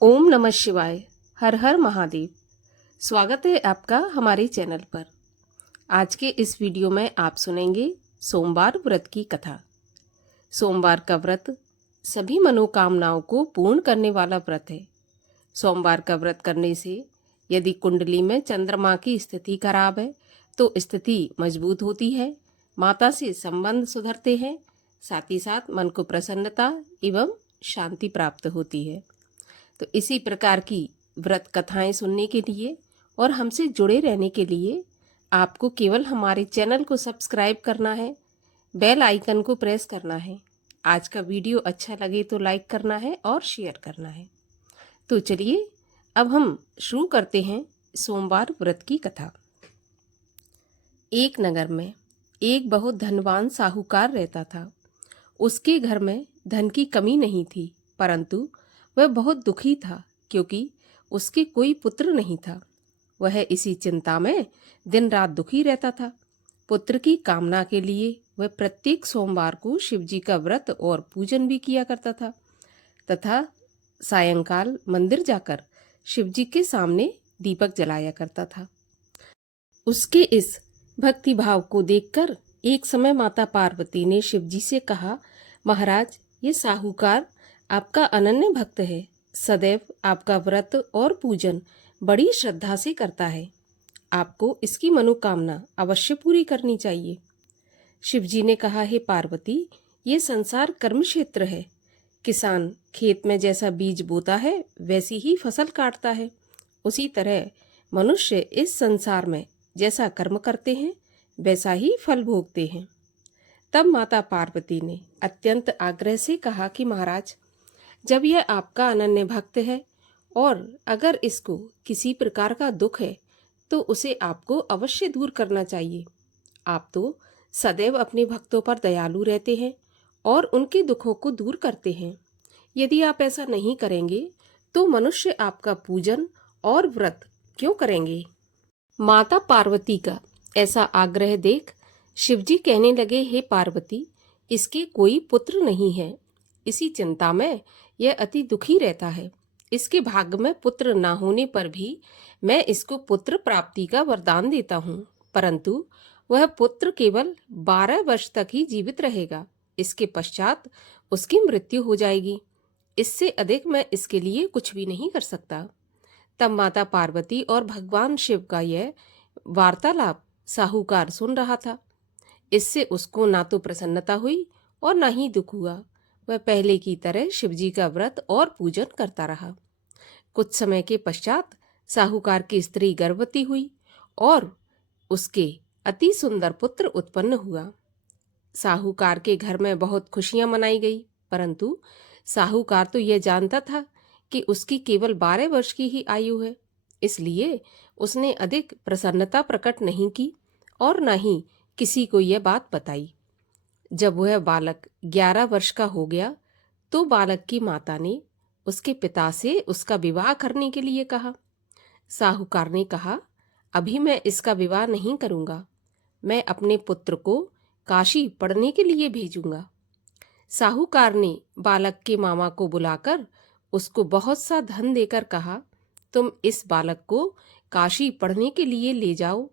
ओम नमः शिवाय। हर हर महादेव। स्वागत है आपका हमारे चैनल पर। आज के इस वीडियो में आप सुनेंगे सोमवार व्रत की कथा। सोमवार का व्रत सभी मनोकामनाओं को पूर्ण करने वाला व्रत है। सोमवार का व्रत करने से यदि कुंडली में चंद्रमा की स्थिति खराब है तो स्थिति मजबूत होती है, माता से संबंध सुधरते हैं, साथ ही साथ मन को प्रसन्नता एवं शांति प्राप्त होती है। तो इसी प्रकार की व्रत कथाएं सुनने के लिए और हमसे जुड़े रहने के लिए आपको केवल हमारे चैनल को सब्सक्राइब करना है, बेल आइकन को प्रेस करना है। आज का वीडियो अच्छा लगे तो लाइक करना है और शेयर करना है। तो चलिए अब हम शुरू करते हैं सोमवार व्रत की कथा। एक नगर में एक बहुत धनवान साहूकार रहता था। उसके घर में धन की कमी नहीं थी, परंतु वह बहुत दुखी था क्योंकि उसके कोई पुत्र नहीं था। वह इसी चिंता में दिन रात दुखी रहता था। पुत्र की कामना के लिए वह प्रत्येक सोमवार को शिवजी का व्रत और पूजन भी किया करता था तथा सायंकाल मंदिर जाकर शिवजी के सामने दीपक जलाया करता था। उसके इस भक्ति भाव को देखकर एक समय माता पार्वती ने शिवजी से कहा, महाराज, ये साहूकार आपका अनन्य भक्त है, सदैव आपका व्रत और पूजन बड़ी श्रद्धा से करता है। आपको इसकी मनोकामना अवश्य पूरी करनी चाहिए। शिवजी ने कहा, हे पार्वती, ये संसार कर्म क्षेत्र है। किसान खेत में जैसा बीज बोता है वैसी ही फसल काटता है। उसी तरह मनुष्य इस संसार में जैसा कर्म करते हैं वैसा ही फल भोगते हैं। तब माता पार्वती ने अत्यंत आग्रह से कहा कि महाराज, जब यह आपका अनन्य भक्त है और अगर इसको किसी प्रकार का दुख है तो उसे आपको अवश्य दूर करना चाहिए। आप तो सदैव अपने भक्तों पर दयालु रहते हैं और उनके दुखों को दूर करते हैं। यदि आप ऐसा नहीं करेंगे तो मनुष्य आपका पूजन और व्रत क्यों करेंगे? माता पार्वती का ऐसा आग्रह देख शिवजी कहने लगे, हे पार्वती, इसके कोई पुत्र नहीं है। इसी चिंता में यह अति दुखी रहता है। इसके भाग्य में पुत्र ना होने पर भी मैं इसको पुत्र प्राप्ति का वरदान देता हूँ, परंतु वह पुत्र केवल 12 वर्ष तक ही जीवित रहेगा। इसके पश्चात उसकी मृत्यु हो जाएगी। इससे अधिक मैं इसके लिए कुछ भी नहीं कर सकता। तब माता पार्वती और भगवान शिव का यह वार्तालाप साहूकार सुन रहा था। इससे उसको ना तो प्रसन्नता हुई और ना ही दुख हुआ। वह पहले की तरह शिवजी का व्रत और पूजन करता रहा। कुछ समय के पश्चात साहूकार की स्त्री गर्भवती हुई और उसके अति सुंदर पुत्र उत्पन्न हुआ। साहूकार के घर में बहुत खुशियां मनाई गई, परंतु साहूकार तो यह जानता था कि उसकी केवल 12 वर्ष की ही आयु है, इसलिए उसने अधिक प्रसन्नता प्रकट नहीं की और न ही किसी को यह बात बताई। जब वह बालक 11 वर्ष का हो गया तो बालक की माता ने उसके पिता से उसका विवाह करने के लिए कहा। साहूकार ने कहा, अभी मैं इसका विवाह नहीं करूंगा, मैं अपने पुत्र को काशी पढ़ने के लिए भेजूंगा। साहूकार ने बालक के मामा को बुलाकर उसको बहुत सा धन देकर कहा, तुम इस बालक को काशी पढ़ने के लिए ले जाओ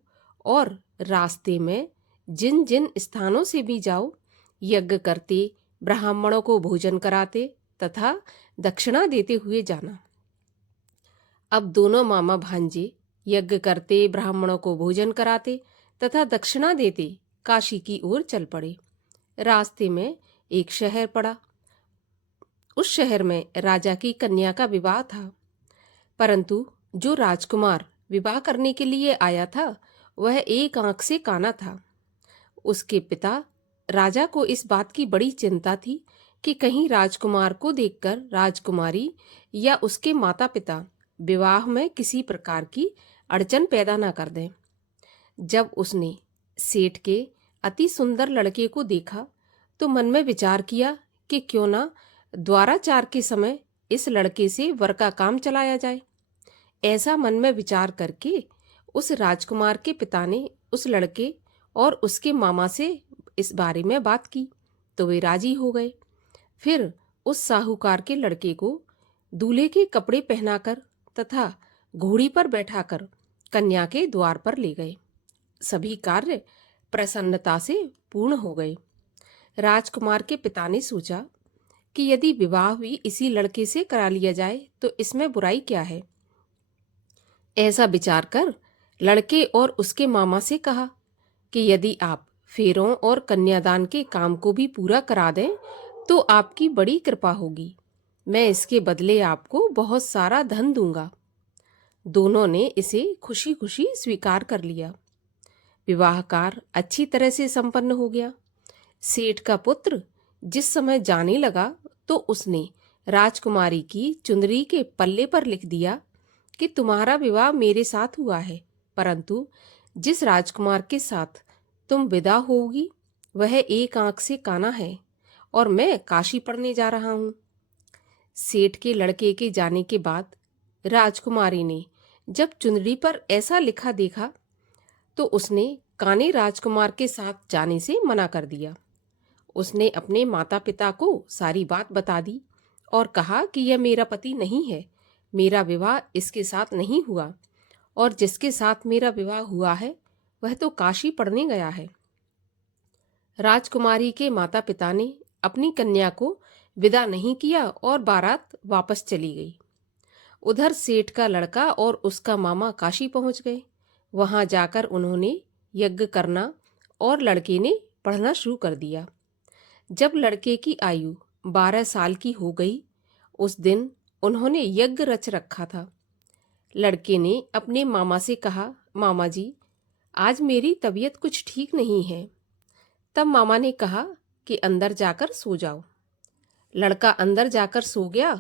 और रास्ते में जिन जिन स्थानों से भी जाओ, यज्ञ करते, ब्राह्मणों को भोजन कराते तथा दक्षिणा देते हुए जाना। अब दोनों मामा भांजे यज्ञ करते, ब्राह्मणों को भोजन कराते तथा दक्षिणा देते काशी की ओर चल पड़े। रास्ते में एक शहर पड़ा। उस शहर में राजा की कन्या का विवाह था, परंतु जो राजकुमार विवाह करने के लिए आया था वह एक आंख से काना था। उसके पिता राजा को इस बात की बड़ी चिंता थी कि कहीं राजकुमार को देखकर राजकुमारी या उसके माता पिता विवाह में किसी प्रकार की अड़चन पैदा न कर दें। जब उसने सेठ के अति सुंदर लड़के को देखा तो मन में विचार किया कि क्यों ना द्वाराचार के समय इस लड़के से वर का काम चलाया जाए। ऐसा मन में विचार करके उस राजकुमार के पिता ने उस लड़के और उसके मामा से इस बारे में बात की तो वे राजी हो गए। फिर उस साहूकार के लड़के को दूल्हे के कपड़े पहनाकर तथा घोड़ी पर बैठाकर कन्या के द्वार पर ले गए। सभी कार्य प्रसन्नता से पूर्ण हो गए। राजकुमार के पिता ने सोचा कि यदि विवाह भी इसी लड़के से करा लिया जाए तो इसमें बुराई क्या है। ऐसा विचार कर लड़के और उसके मामा से कहा कि यदि आप फेरों और कन्यादान के काम को भी पूरा करा दें तो आपकी बड़ी कृपा होगी। मैं इसके बदले आपको बहुत सारा धन दूंगा। दोनों ने इसे खुशी खुशी स्वीकार कर लिया। विवाह कार्य अच्छी तरह से संपन्न हो गया। सेठ का पुत्र जिस समय जाने लगा तो उसने राजकुमारी की चुंदरी के पल्ले पर लिख दिया कि तुम्हारा विवाह मेरे साथ हुआ है, परंतु जिस राजकुमार के साथ तुम विदा होगी वह एक आंख से काना है और मैं काशी पढ़ने जा रहा हूँ। सेठ के लड़के के जाने के बाद राजकुमारी ने जब चुंदड़ी पर ऐसा लिखा देखा तो उसने काने राजकुमार के साथ जाने से मना कर दिया। उसने अपने माता पिता को सारी बात बता दी और कहा कि यह मेरा पति नहीं है, मेरा विवाह इसके साथ नहीं हुआ और जिसके साथ मेरा विवाह हुआ है वह तो काशी पढ़ने गया है। राजकुमारी के माता पिता ने अपनी कन्या को विदा नहीं किया और बारात वापस चली गई। उधर सेठ का लड़का और उसका मामा काशी पहुंच गए। वहां जाकर उन्होंने यज्ञ करना और लड़के ने पढ़ना शुरू कर दिया। जब लड़के की आयु 12 साल की हो गई, उस दिन उन्होंने यज्ञ रच रखा था। लड़के ने अपने मामा से कहा, मामा जी, आज मेरी तबीयत कुछ ठीक नहीं है। तब मामा ने कहा कि अंदर जाकर सो जाओ। लड़का अंदर जाकर सो गया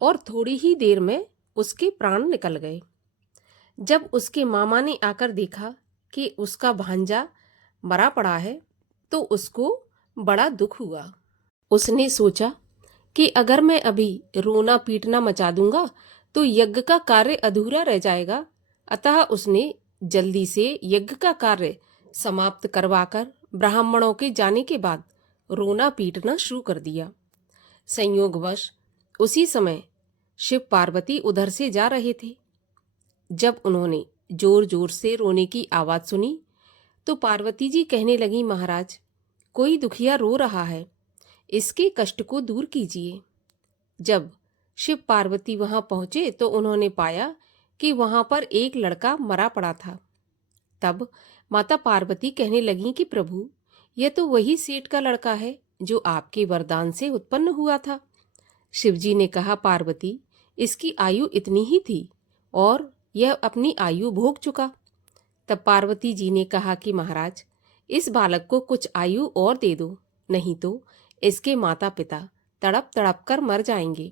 और थोड़ी ही देर में उसके प्राण निकल गए। जब उसके मामा ने आकर देखा कि उसका भांजा मरा पड़ा है तो उसको बड़ा दुख हुआ। उसने सोचा कि अगर मैं अभी रोना पीटना मचा दूंगा तो यज्ञ का कार्य अधूरा रह जाएगा। अतः उसने जल्दी से यज्ञ का कार्य समाप्त करवाकर ब्राह्मणों के जाने के बाद रोना पीटना शुरू कर दिया। संयोगवश उसी समय शिव पार्वती उधर से जा रहे थे। जब उन्होंने जोर जोर से रोने की आवाज सुनी तो पार्वती जी कहने लगी, महाराज, कोई दुखिया रो रहा है, इसके कष्ट को दूर कीजिए। जब शिव पार्वती वहां पहुंचे तो उन्होंने पाया कि वहां पर एक लड़का मरा पड़ा था। तब माता पार्वती कहने लगी कि प्रभु, यह तो वही सेठ का लड़का है जो आपके वरदान से उत्पन्न हुआ था। शिवजी ने कहा, पार्वती, इसकी आयु इतनी ही थी और यह अपनी आयु भोग चुका। तब पार्वती जी ने कहा कि महाराज, इस बालक को कुछ आयु और दे दो, नहीं तो इसके माता पिता तड़प तड़प कर मर जाएंगे।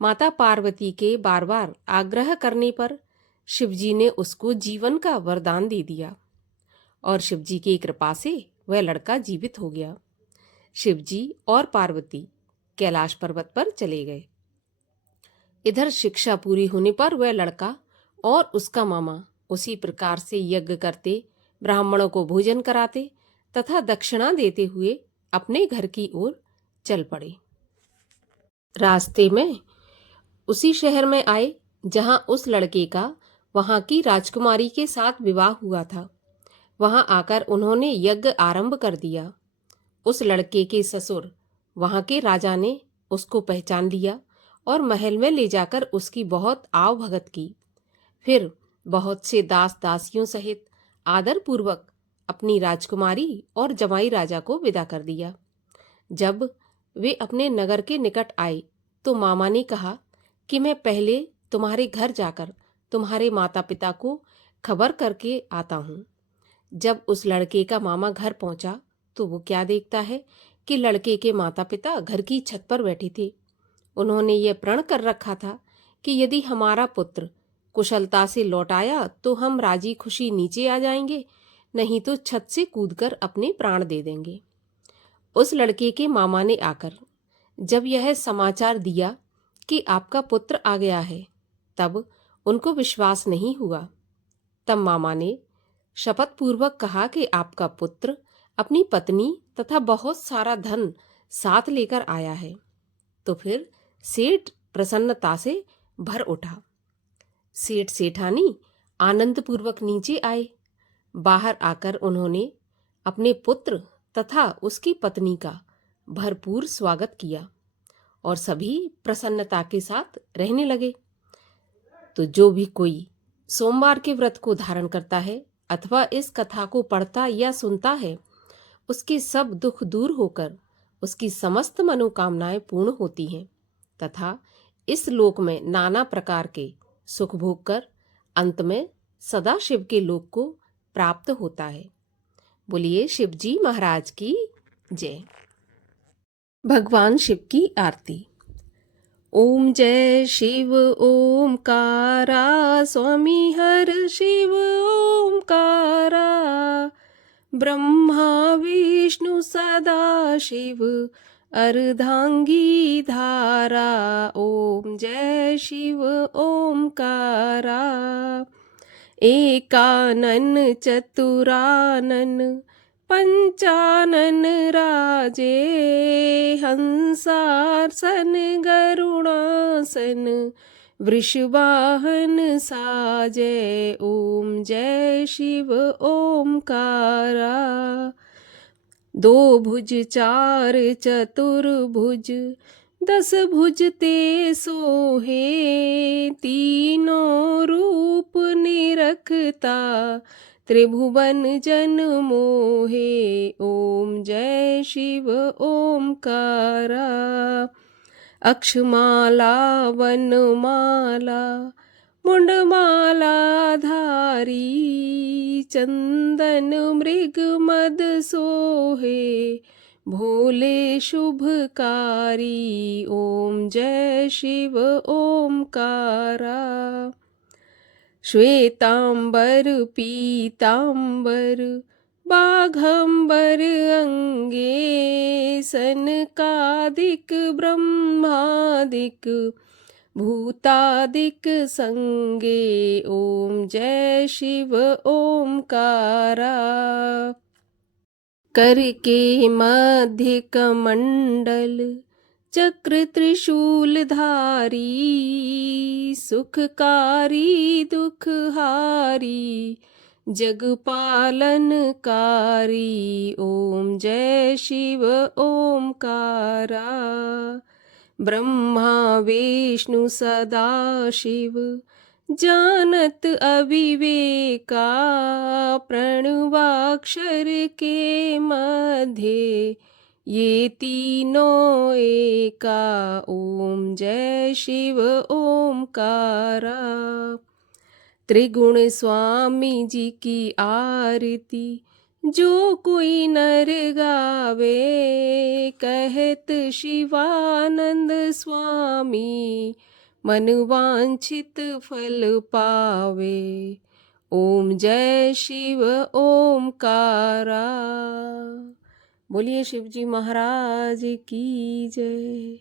माता पार्वती के बार बार आग्रह करने पर शिवजी ने उसको जीवन का वरदान दे दिया और शिवजी की कृपा से वह लड़का जीवित हो गया। शिवजी और पार्वती कैलाश पर्वत पर चले गए। इधर शिक्षा पूरी होने पर वह लड़का और उसका मामा उसी प्रकार से यज्ञ करते, ब्राह्मणों को भोजन कराते तथा दक्षिणा देते हुए अपने घर की ओर चल पड़े। रास्ते में उसी शहर में आए जहां उस लड़के का वहां की राजकुमारी के साथ विवाह हुआ था। वहां आकर उन्होंने यज्ञ आरंभ कर दिया। उस लड़के के ससुर वहां के राजा ने उसको पहचान लिया और महल में ले जाकर उसकी बहुत आव भगत की। फिर बहुत से दास दासियों सहित आदर पूर्वक अपनी राजकुमारी और जमाई राजा को विदा कर दिया। जब वे अपने नगर के निकट आए तो मामा ने कहा कि मैं पहले तुम्हारे घर जाकर तुम्हारे माता पिता को खबर करके आता हूँ। जब उस लड़के का मामा घर पहुंचा तो वो क्या देखता है कि लड़के के माता पिता घर की छत पर बैठे थे। उन्होंने ये प्रण कर रखा था कि यदि हमारा पुत्र कुशलता से लौट आया तो हम राजी खुशी नीचे आ जाएंगे, नहीं तो छत से कूदकर अपने प्राण दे देंगे। उस लड़के के मामा ने आकर जब यह समाचार दिया कि आपका पुत्र आ गया है, तब उनको विश्वास नहीं हुआ। तब मामा ने शपथ पूर्वक कहा कि आपका पुत्र अपनी पत्नी तथा बहुत सारा धन साथ लेकर आया है। तो फिर सेठ प्रसन्नता से भर उठा। सेठ सेठानी आनंदपूर्वक नीचे आए। बाहर आकर उन्होंने अपने पुत्र तथा उसकी पत्नी का भरपूर स्वागत किया और सभी प्रसन्नता के साथ रहने लगे। तो जो भी कोई सोमवार के व्रत को धारण करता है अथवा इस कथा को पढ़ता या सुनता है, उसके सब दुख दूर होकर उसकी समस्त मनोकामनाएं पूर्ण होती हैं तथा इस लोक में नाना प्रकार के सुख भोग कर अंत में सदा शिव के लोक को प्राप्त होता है। बोलिए शिव जी महाराज की जय। भगवान शिव की आरती। ओम जय शिव ओमकारा, स्वामी हर शिव ओमकारा, ब्रह्मा विष्णु सदा शिव अर्धांगी धारा। ओम जय शिव ओमकारा, एकानन चतुरानन पंचानन राजे, हंसासन गरुणासन वृषवाहन साजे। ओम जय शिव ओमकारा, दो भुज चार चतुर्भुज, 10 भुज ते सोहे, तीनों रूप निरखता त्रिभुवन जन मोहे। ओम जय शिव ओमकारा, अक्षमाला वनमाला मुंडमाला धारी, चंदन मृग मद सोहे, भोले शुभकारी। ओम जय शिव ओमकारा, श्वेतांबर पीतांबर बाघंबर अंगे, सनकादिक ब्रह्मादिक भूतादिक संगे। ओम जय शिव ओमकारा, कर के मध्य कमंडल चक्र त्रिशूल धारी, सुखकारी दुखहारी जग पालनकारी। ओम जय शिव ओमकारा, ब्रह्मा विष्णु सदा शिव जानत अविवेका, प्रणवाक्षर के मध्य ये तीनों एका। ओम जय शिव ओमकारा, त्रिगुण स्वामी जी की आरती जो कोई नर गावे, कहत शिवानंद स्वामी मन वांछित फल पावे। ओम जय शिव ओमकारा। बोलिए शिव जी महाराज की जय।